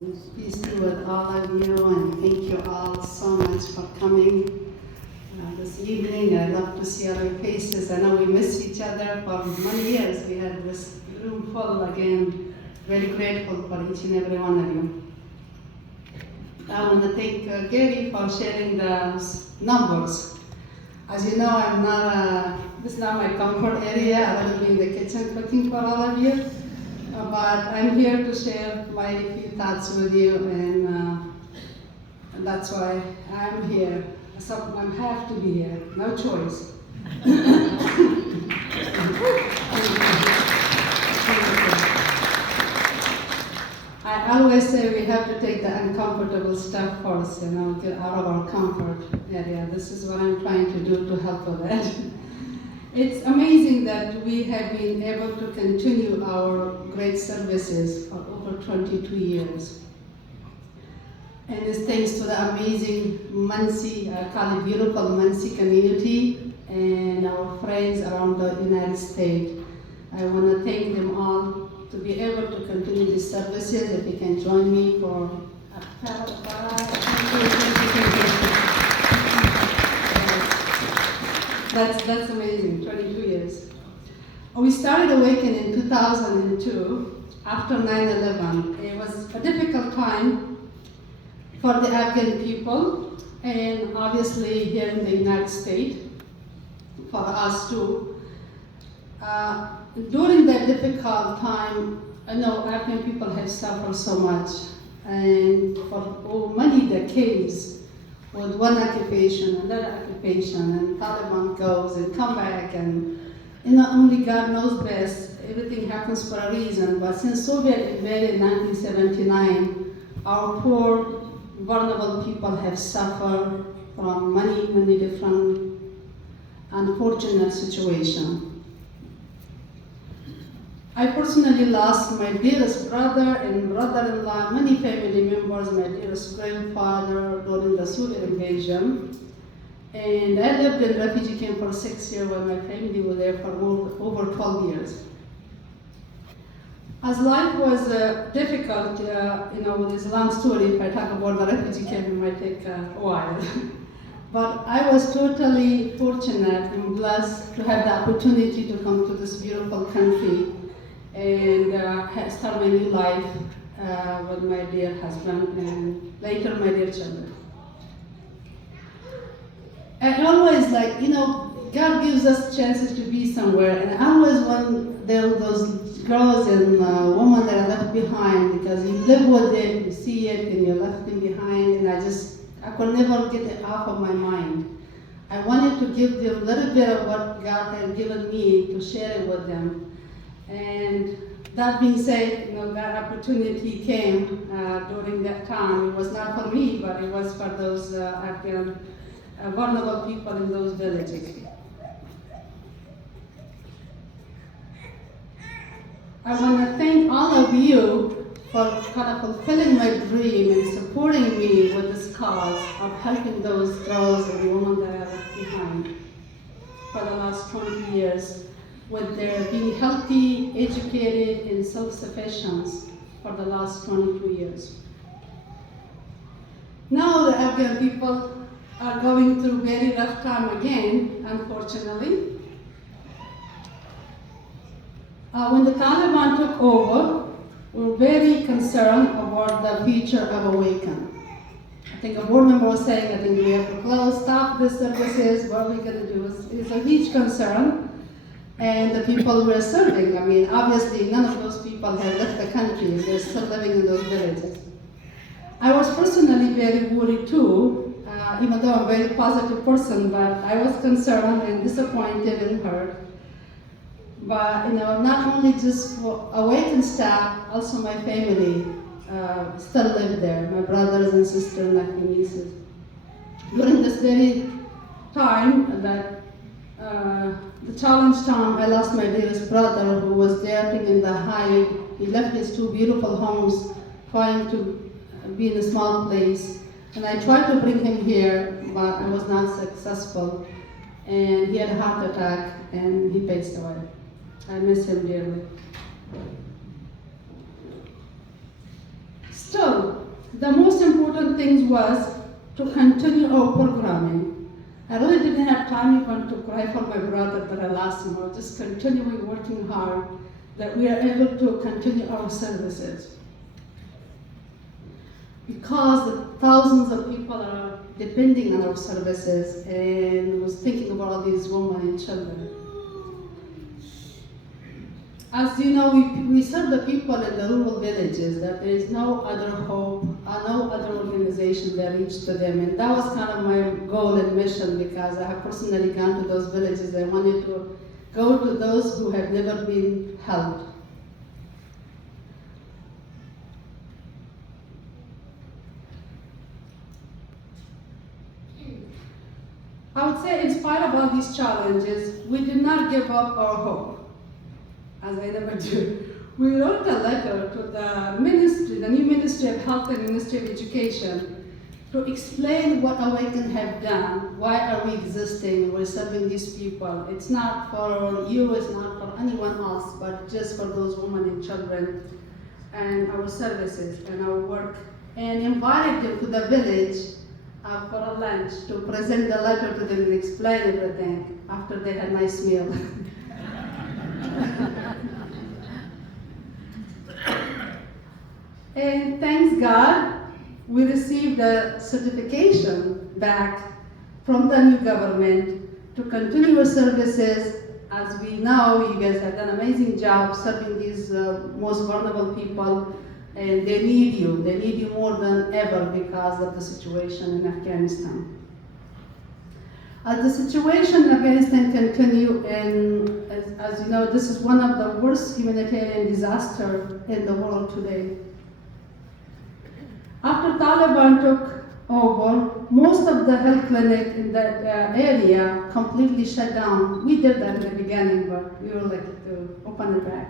Peace be with all of you, and thank you all so much for coming this evening. I love to see all your faces. I know we missed each other for many years. We had this room full again. Very grateful for each and every one of you. I want to thank Gary for sharing the numbers. As you know, this is not my comfort area. I want to be in the kitchen cooking for all of you. But I'm here to share my few thoughts with you, and that's why I'm here. So I have to be here, no choice. I always say we have to take the uncomfortable stuff first, get out of our comfort area. This is what I'm trying to do to help with that. It's amazing that we have been able to continue our great services for over 22 years. And it's thanks to the amazing Muncie, I call it beautiful Muncie community, and our friends around the United States. I want to thank them all to be able to continue these services. If you can join me for That's amazing, 22 years. We started AWAKEN in 2002 after 9/11. It was a difficult time for the Afghan people, and obviously here in the United States, for us too. During that difficult time, I know Afghan people have suffered so much, and for many decades, with one occupation, another occupation, and Taliban goes and come back, and only God knows best. Everything happens for a reason. But since Soviet invaded in 1979, our poor, vulnerable people have suffered from many different unfortunate situations. I personally lost my dearest brother and brother-in-law, many family members, my dearest grandfather during the Soviet invasion. And I lived in refugee camp for 6 years while my family was there for over 12 years. As life was difficult, it's a long story. If I talk about the refugee camp, it might take a while. But I was totally fortunate and blessed to have the opportunity to come to this beautiful country and start my new life with my dear husband and later my dear children. And always God gives us chances to be somewhere, and I always want those girls and women that are left behind, because you live with it, you see it, and you're left them behind, and I could never get it off of my mind. I wanted to give them a little bit of what God had given me to share it with them. And that being said, that opportunity came during that time. It was not for me, but it was for those Afghan vulnerable people in those villages. I want to thank all of you for kind of fulfilling my dream and supporting me with this cause of helping those girls and women that are left behind for the last 20 years. With their being healthy, educated, and self-sufficient for the last 22 years. Now the Afghan people are going through very rough time again, unfortunately. When the Taliban took over, we were very concerned about the future of AWAKEN. I think a board member was saying, I think we have to stop the services, what are we going to do? It's a huge concern. And the people we're serving, obviously none of those people have left the country, they're still living in those villages. I was personally very worried too, even though I'm a very positive person, but I was concerned and disappointed and hurt. But not only just for AWAKEN staff, also my family still live there, my brothers and sisters, nephews, nieces. During this very time that the challenge time, I lost my dearest brother who was there in the high. He left his two beautiful homes trying to be in a small place. And I tried to bring him here, but I was not successful. And he had a heart attack and he passed away. I miss him dearly. Still, the most important thing was to continue our programming. I really didn't have time even to cry for my brother that I lost him. I was just continuing working hard that we are able to continue our services. Because the thousands of people are depending on our services, and was thinking about all these women and children. As you know, we serve the people in the rural villages, that there is no other hope, no other organization that reach to them. And that was kind of my goal and mission, because I have personally gone to those villages. I wanted to go to those who have never been helped. I would say, in spite of all these challenges, we did not give up our hope, as I never do. We wrote a letter to the ministry, the new Ministry of Health and Ministry of Education, to explain what AWAKEN have done, why are we existing, we're serving these people. It's not for you, it's not for anyone else, but just for those women and children, and our services and our work. And invited them to the village for a lunch to present the letter to them and explain everything after they had a nice meal. And thanks God, we received a certification back from the new government to continue our services. As we know, you guys have done an amazing job serving these most vulnerable people, and they need you. They need you more than ever because of the situation in Afghanistan. As the situation in Afghanistan continues, and as you know, this is one of the worst humanitarian disasters in the world today. After Taliban took over, most of the health clinics in that area completely shut down. We did that in the beginning, but we were like to open it back.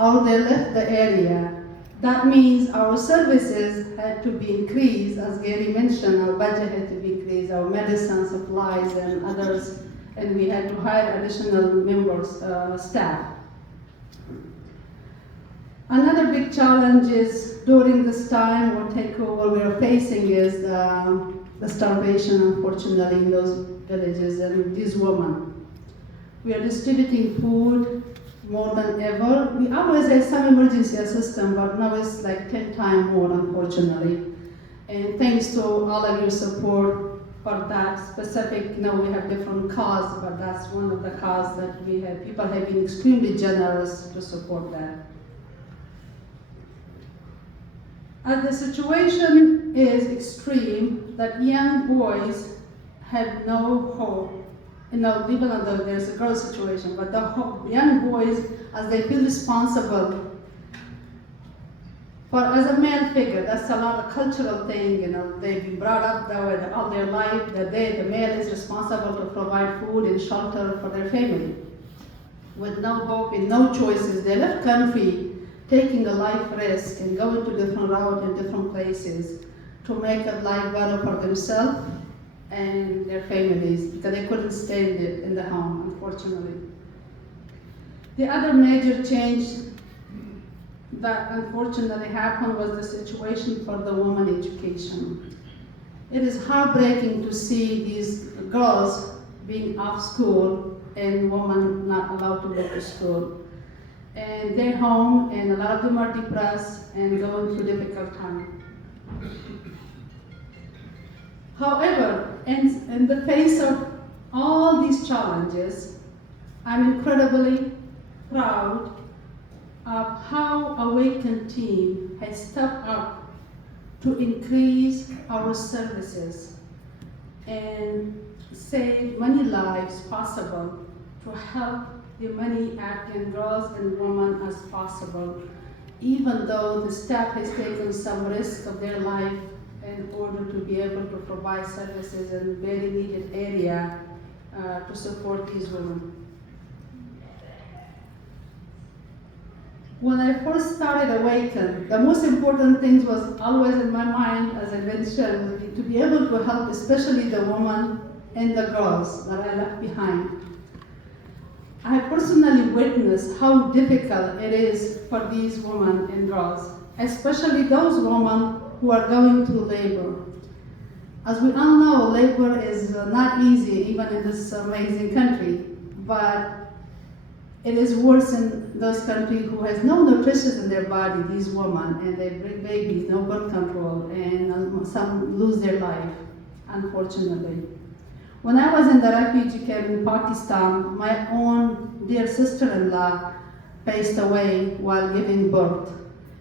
Or they left the area. That means our services had to be increased, as Gary mentioned, our budget had to be increased, our medicine supplies and others, and we had to hire additional members, staff. Another big challenge is during this time or takeover we are facing is the starvation, unfortunately, in those villages and these women. We are distributing food more than ever. We always had some emergency assistance, but now it's like 10 times more, unfortunately. And thanks to all of your support for that specific, we have different causes, but that's one of the causes that we have. People have been extremely generous to support that. As the situation is extreme, that young boys have no hope. Even though there's a girl situation, but the young boys, as they feel responsible, but as a male figure, that's a lot of cultural thing, they've been brought up that way all their life, that the male is responsible to provide food and shelter for their family. With no hope and no choices, they left country, taking a life risk and going to different routes and different places to make a life better for themselves and their families, because they couldn't stay in the home, unfortunately. The other major change that unfortunately happened was the situation for the women education. It is heartbreaking to see these girls being off school and women not allowed to go to school. And they're home, and a lot of them are depressed and going through difficult time. However, in the face of all these challenges, I'm incredibly proud of how AWAKEN team has stepped up to increase our services and save many lives possible to help the many Afghan girls and women as possible, even though the staff has taken some risk of their life in order to be able to provide services in very needed area to support these women. When I first started AWAKEN, the most important thing was always in my mind, as I mentioned, to be able to help especially the women and the girls that I left behind. I have personally witnessed how difficult it is for these women and girls especially those women who are going through labor. As we all know, labor is not easy, even in this amazing country, but it is worse in those countries who has no nutrition in their body, these women, and they bring babies, no birth control, and some lose their life, unfortunately. When I was in the refugee camp in Pakistan, my own dear sister-in-law passed away while giving birth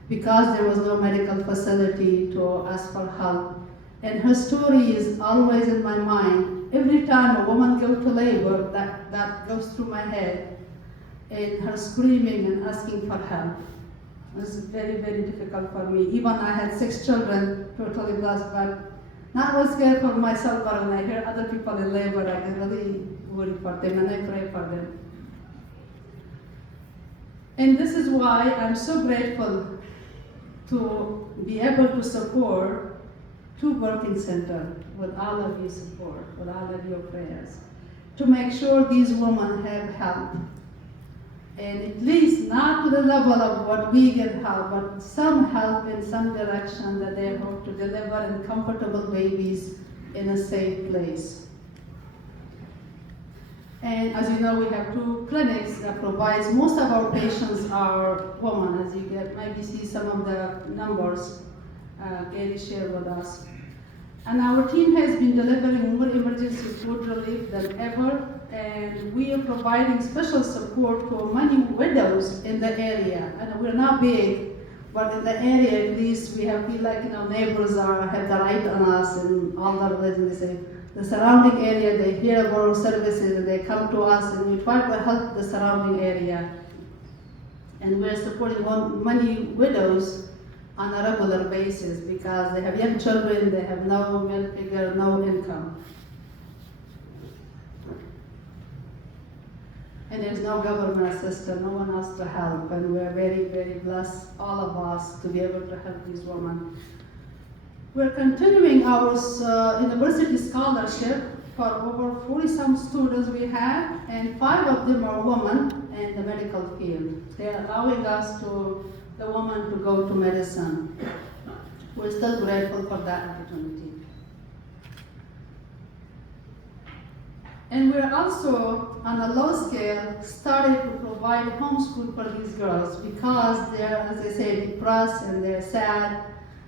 because there was no medical facility to ask for help. And her story is always in my mind. Every time a woman goes to labor, that goes through my head, and her screaming and asking for help. It was very, very difficult for me. Even I had 6 children, totally blessed, but not was scared for myself, but when I hear other people in labor, I get really worried for them, and I pray for them. And this is why I'm so grateful to be able to support 2 birthing centers with all of your support, with all of your prayers, to make sure these women have help. And at least not to the level of what we get help, but some help in some direction that they hope to deliver in comfortable babies in a safe place. And as you know, we have 2 clinics that provides, most of our patients are women, as you get maybe see some of the numbers Gary shared with us. And our team has been delivering more emergency food relief than ever, and we are providing special support to many widows in the area. And we're not big, but in the area at least we have feel like neighbors have the right on us, and all the religions, they say the surrounding area, they hear about our services and they come to us, and we try to help the surrounding area. And we're supporting many widows on a regular basis because they have young children, they have no male figure, no income. And there's no government assistance, no one else to help, and we're very, very blessed, all of us, to be able to help these women. We're continuing our university scholarship for over 40-some students we have, and 5 of them are women in the medical field. They're allowing us the woman to go to medicine. We're still grateful for that opportunity. And we're also, on a low scale, started to provide homeschool for these girls because they're, as I say, depressed and they're sad.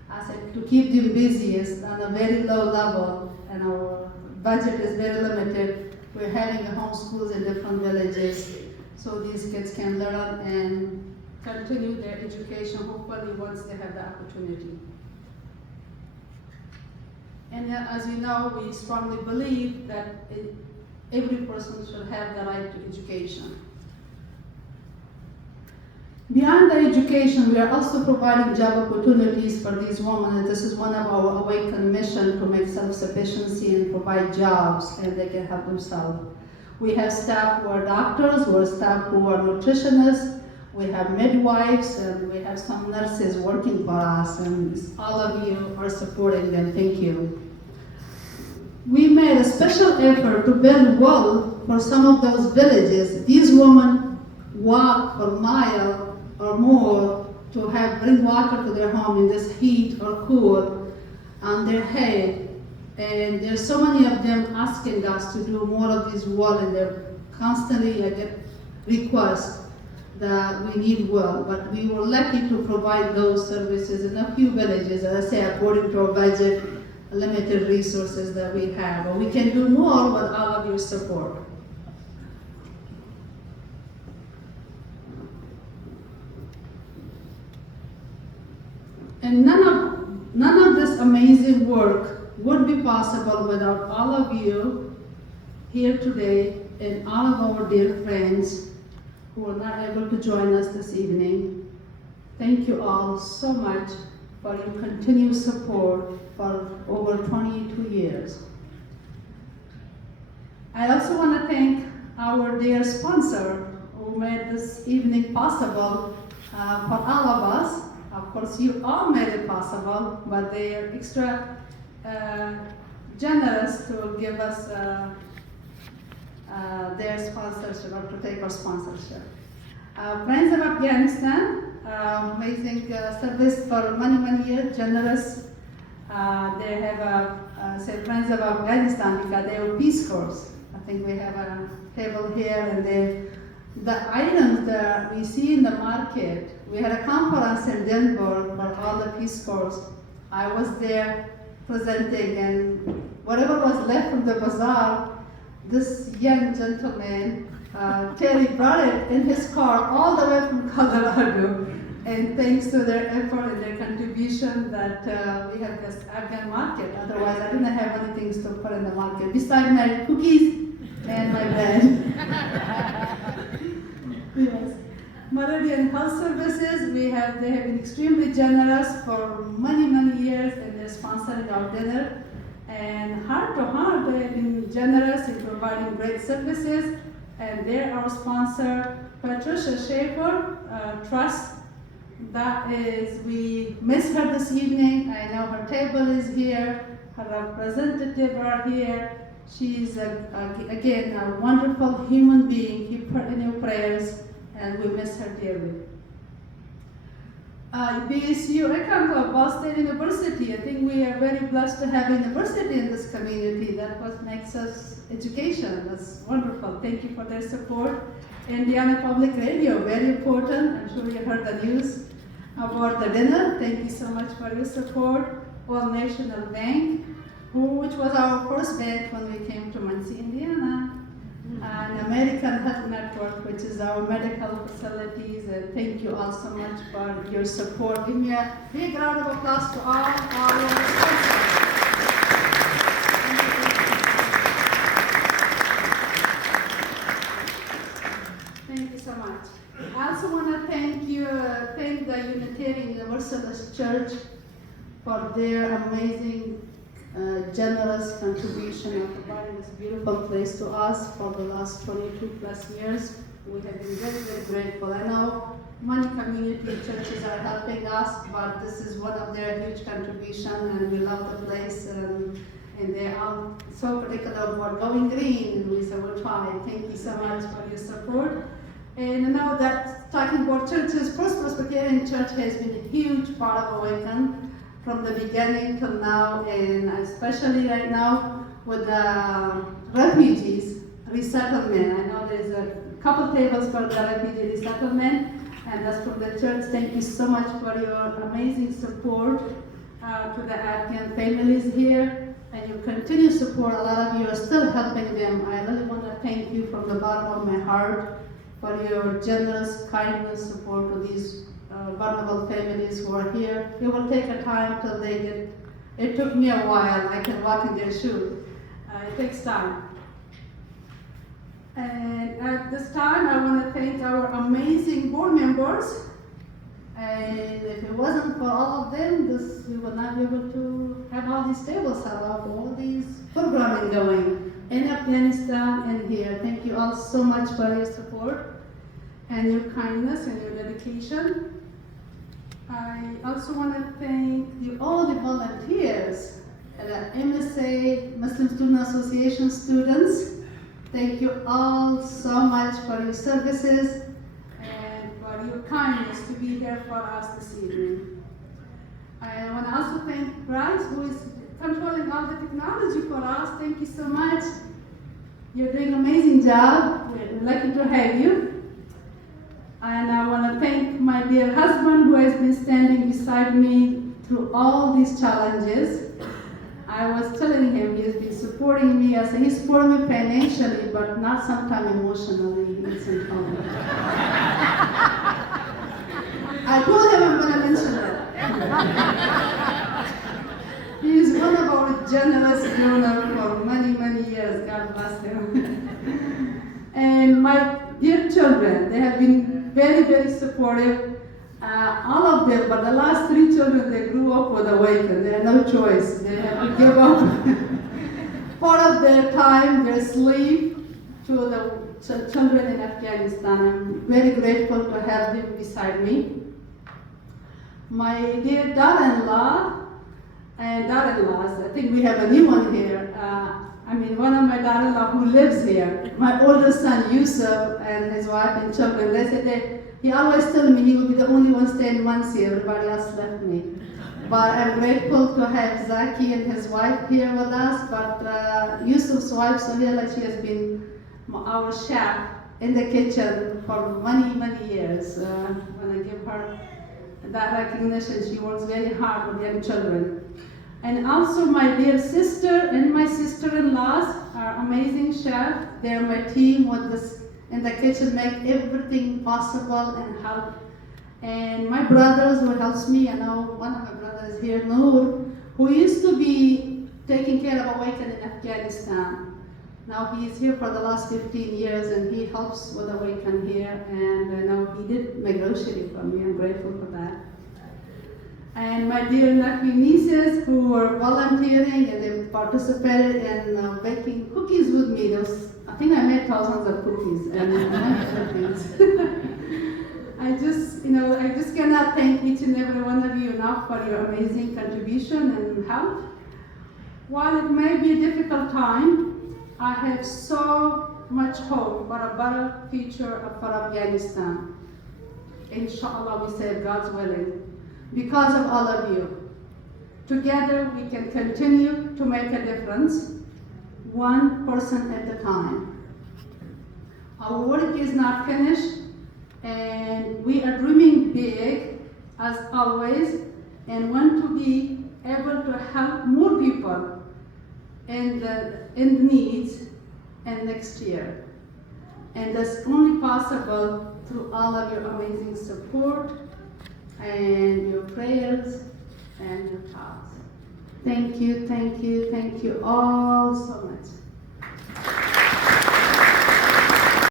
I said to keep them busy is on a very low level, and our budget is very limited. We're having homeschools in different villages so these kids can learn and continue their education, hopefully once they have the opportunity. And as you know, we strongly believe that every person should have the right to education. Beyond the education, we are also providing job opportunities for these women, and this is one of our AWAKEN mission, to make self-sufficiency and provide jobs, and they can help themselves. We have staff who are doctors, we have staff who are nutritionists, we have midwives, and we have some nurses working for us, and all of you are supporting them. Thank you. We made a special effort to build wall for some of those villages. These women walk for a mile or more to bring water to their home in this heat or cool on their head. And there's so many of them asking us to do more of these wall, and they're constantly get requests that we need well. But we were lucky to provide those services in a few villages, as I say, according to our budget, limited resources that we have. But we can do more with all of your support. And none of this amazing work would be possible without all of you here today and all of our dear friends who are not able to join us this evening. Thank you all so much for your continued support for over 22 years. I also want to thank our dear sponsor who made this evening possible for all of us. Of course, you all made it possible, but they are extra generous to give us their sponsorship, or to take our sponsorship. Friends of Afghanistan, Amazing service for many, many years, generous. They have say friends of Afghanistan because they were Peace Corps. I think we have a table here, and the items that we see in the market. We had a conference in Denver for all the Peace Corps. I was there presenting, and whatever was left from the bazaar, this young gentleman, Terry, brought it in his car all the way from Colorado. And thanks to their effort and their contribution that we have this Afghan market. Otherwise, I didn't have anything to put in the market besides my cookies and my bread. Yes. Meridian Health Services, they have been extremely generous for many, many years, and they're sponsoring our dinner. And heart to heart, they have been generous in providing great services. And they're our sponsor, Patricia Schaefer, Trust. That is, we miss her this evening. I know her table is here, her representative are here. She's, again, a wonderful human being. Keep her in your prayers, and we miss her dearly. BSU, I come from Ball State University. I think we are very blessed to have a university in this community. That's what makes us education. That's wonderful. Thank you for their support. Indiana Public Radio, very important. I'm sure you heard the news about the dinner. Thank you so much for your support. Old National Bank, which was our first bank when we came to Muncie, Indiana. And American Health Network, which is our medical facilities. And thank you all so much for your support. Give me a big round of applause to all our sponsors. Thank you so much. I also want to thank the Unitarian Universalist Church for their amazing, generous contribution of providing this beautiful place to us for the last 22 plus years. We have been very, very grateful. I know many community churches are helping us, but this is one of their huge contributions, and we love the place. And they are so particular about going green, and we said, we'll try. Thank you so much for your support. And now that talking about churches, First Presbyterian Church has been a huge part of AWAKEN from the beginning till now, and especially right now with the refugees resettlement. I know there's a couple tables for the refugee resettlement, and that's from the church. Thank you so much for your amazing support to the Afghan families here, and your continued support. A lot of you are still helping them. I really want to thank you from the bottom of my heart for your generous, kindness, support to these vulnerable families who are here. It will take a time till they get, it took me a while, I can walk in their shoes. It takes time. And at this time, I want to thank our amazing board members. And if it wasn't for all of them, we would not be able to have all these tables set up, all these programming going in Afghanistan and here. Thank you all so much for your support and your kindness and your dedication. I also want to thank all the volunteers at the MSA, Muslim Student Association students. Thank you all so much for your services and for your kindness to be here for us this evening. I want to also thank Bryce, who is controlling all the technology for us. Thank you so much. You're doing an amazing job. We're lucky to have you. And I want to thank my dear husband, who has been standing beside me through all these challenges. I was telling him he has been supporting me. I said he's supporting me financially, but not sometimes emotionally. He's in trouble. I told him I'm going to mention that. He is one of our generous donors for many, many years. God bless him. And my dear children, they have been very, very supportive. All of them, but the last 3 children, they grew up with AWAKEN. They had no choice. They had to give up part of their time, their sleep, to the children in Afghanistan. I'm very grateful to have them beside me. My dear daughter-in-law and daughter-in-laws, I think we have a new one here. One of my daughter-in-law who lives here, my oldest son Yusuf and his wife and children, they said He always told me he will be the only one staying Muncie, everybody else left me. But I'm grateful to have Zaki and his wife here with us. But Yusuf's wife, Sohaila, she has been our chef in the kitchen for many, many years. When I give her that recognition, she works very hard with young children. And also my dear sister and my sister-in-laws are amazing chefs. They're my team with this in the kitchen, make everything possible and help. And my brothers who helps me, I know one of my brothers here, Noor, who used to be taking care of AWAKEN in Afghanistan. Now he is here for the last 15 years and he helps with AWAKEN here, and now he did my grocery for me. I'm grateful for that. And my dear nephew nieces who were volunteering and they participated in baking cookies with me. I think I made thousands of cookies and many other things. I just cannot thank each and every one of you enough for your amazing contribution and help. While it may be a difficult time, I have so much hope for a better future for Afghanistan. Inshallah, we say God's willing. Because of all of you. Together we can continue to make a difference, one person at a time. Our work is not finished, and we are dreaming big, as always, and want to be able to help more people in the needs and next year. And that's only possible through all of your amazing support and your prayers and your thoughts. Thank you all so much.